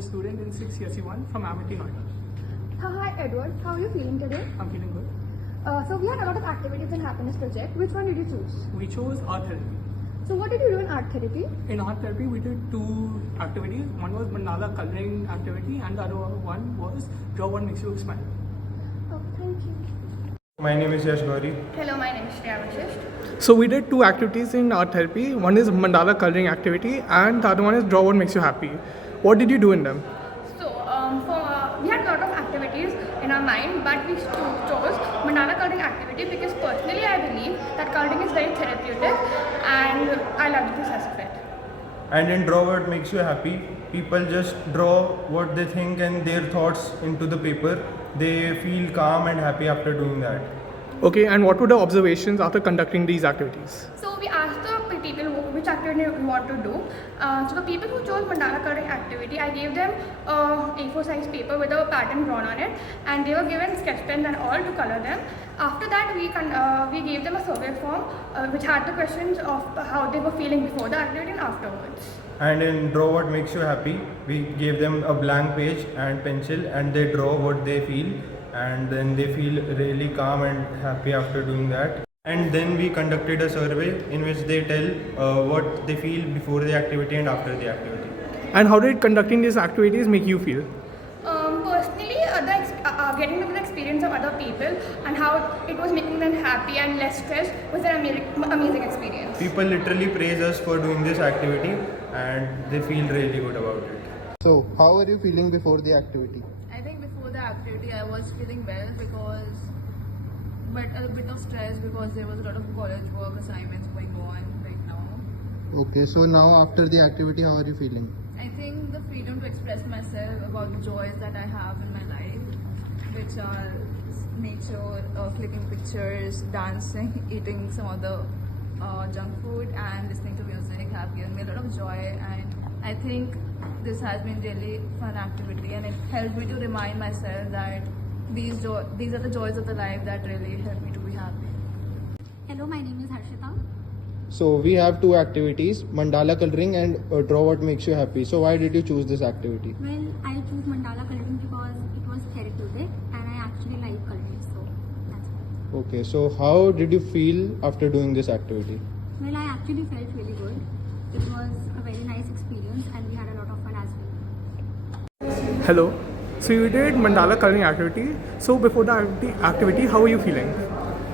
a student in 6 SC1 from Amity Noida. Hi Edward, how are you feeling today? I'm feeling good. So we had a lot of activities in Happiness Project. Which one did you choose? We chose art therapy. So what did you do in art therapy? In art therapy, we did 2 activities. One was mandala coloring activity, and the other one was draw what makes you smile. Oh, thank you. My name is Yash Gauri. Hello, my name is Shreya Vashisht. So we did 2 activities in art therapy. One is mandala coloring activity, and the other one is draw what makes you happy. What did you do in them? So we had a lot of activities in our mind, but we chose mandala coloring activity because personally I believe that coloring is very therapeutic and I love the process of it. And in draw what makes you happy, people just draw what they think and their thoughts into the paper. They feel calm and happy after doing that. Okay, and what were the observations after conducting these activities? So we asked the people which activity you want to do. So the people who chose mandala coloring activity, I gave them A4 size paper with a pattern drawn on it, and they were given sketch pens and all to color them. After that, we gave them a survey form which had the questions of how they were feeling before the activity and afterwards. And in draw what makes you happy, we gave them a blank page and pencil, and they draw what they feel, and then they feel really calm and happy after doing that. And then we conducted a survey in which they tell what they feel before the activity and after the activity. And how did conducting these activities make you feel? Personally, getting to the experience of other people and how it was making them happy and less stressed was an amazing experience. People literally praise us for doing this activity and they feel really good about it. So, how are you feeling before the activity? I think before the activity I was feeling well but a bit of stress because there was a lot of college work assignments going on right now. Okay, so now after the activity, how are you feeling? I think the freedom to express myself about the joys that I have in my life, which are nature, clicking pictures, dancing, eating some of the junk food and listening to music have given me a lot of joy, and I think this has been really fun activity and it helped me to remind myself that these are the joys of the life that really help me to be happy. Hello, my name is Harshita. So, we have 2 activities, mandala coloring and draw what makes you happy. So, why did you choose this activity? Well, I choose mandala coloring because it was therapeutic and I actually like coloring, so that's why. Okay, so how did you feel after doing this activity? Well, I actually felt really good. It was a very nice experience and we had a lot of fun as well. Hello. So you did mandala coloring activity. So before the activity, how are you feeling?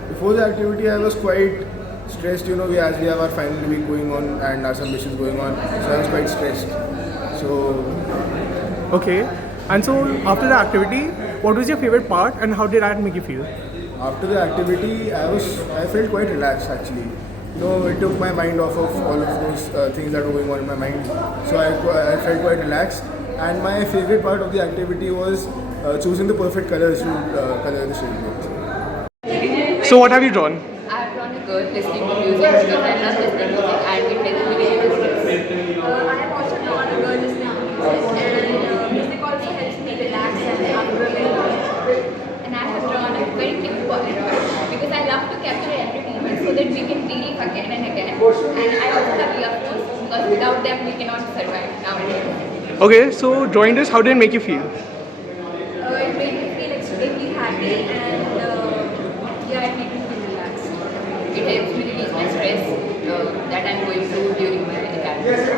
Before the activity, I was quite stressed. As we have our final week going on and our submissions going on, so I was quite stressed. So, Okay. And so after the activity, what was your favorite part and how did that make you feel? after the activity, I felt quite relaxed actually. It took my mind off of all of those things that were going on in my mind. So I felt quite relaxed. And my favorite part of the activity was choosing the perfect colors to color the shade with. So what have you drawn? I've drawn a girl listening to music because I love listening to music and it helps me relieve stress. I have also drawn a girl listening to music, and music also helps me relax and And I have drawn a very cute Polaroid because I love to capture every moment so that we can relive again and again. And I also have earphones because without them we cannot survive nowadays. Okay, so drawing this, how did it make you feel? it made me feel extremely happy and it made me feel relaxed. It helps me release my stress that I'm going through during my academics.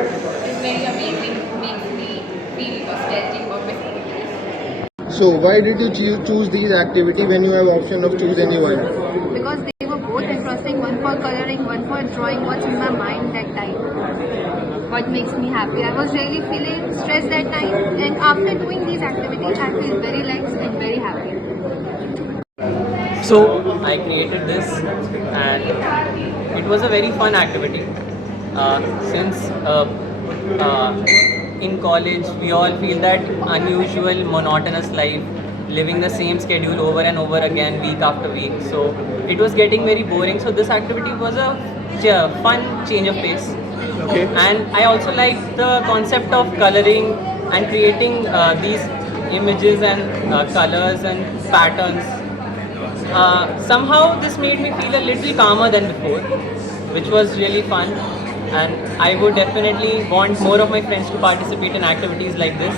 It's very amazing, makes me feel nostalgic about my school life. So, why did you choose these activity when you have option of choose any one? Because they were both interesting, one for coloring, one for drawing what's in my mind that time. What makes me happy. I was really feeling stressed that time, and after doing these activities, I feel very relaxed and very happy. So I created this and it was a very fun activity. Since in college we all feel that unusual monotonous life, living the same schedule over and over again week after week. So it was getting very boring. So this activity was a fun change of pace. Okay. And I also like the concept of coloring and creating these images and colors and patterns. Somehow this made me feel a little calmer than before, which was really fun, and I would definitely want more of my friends to participate in activities like this.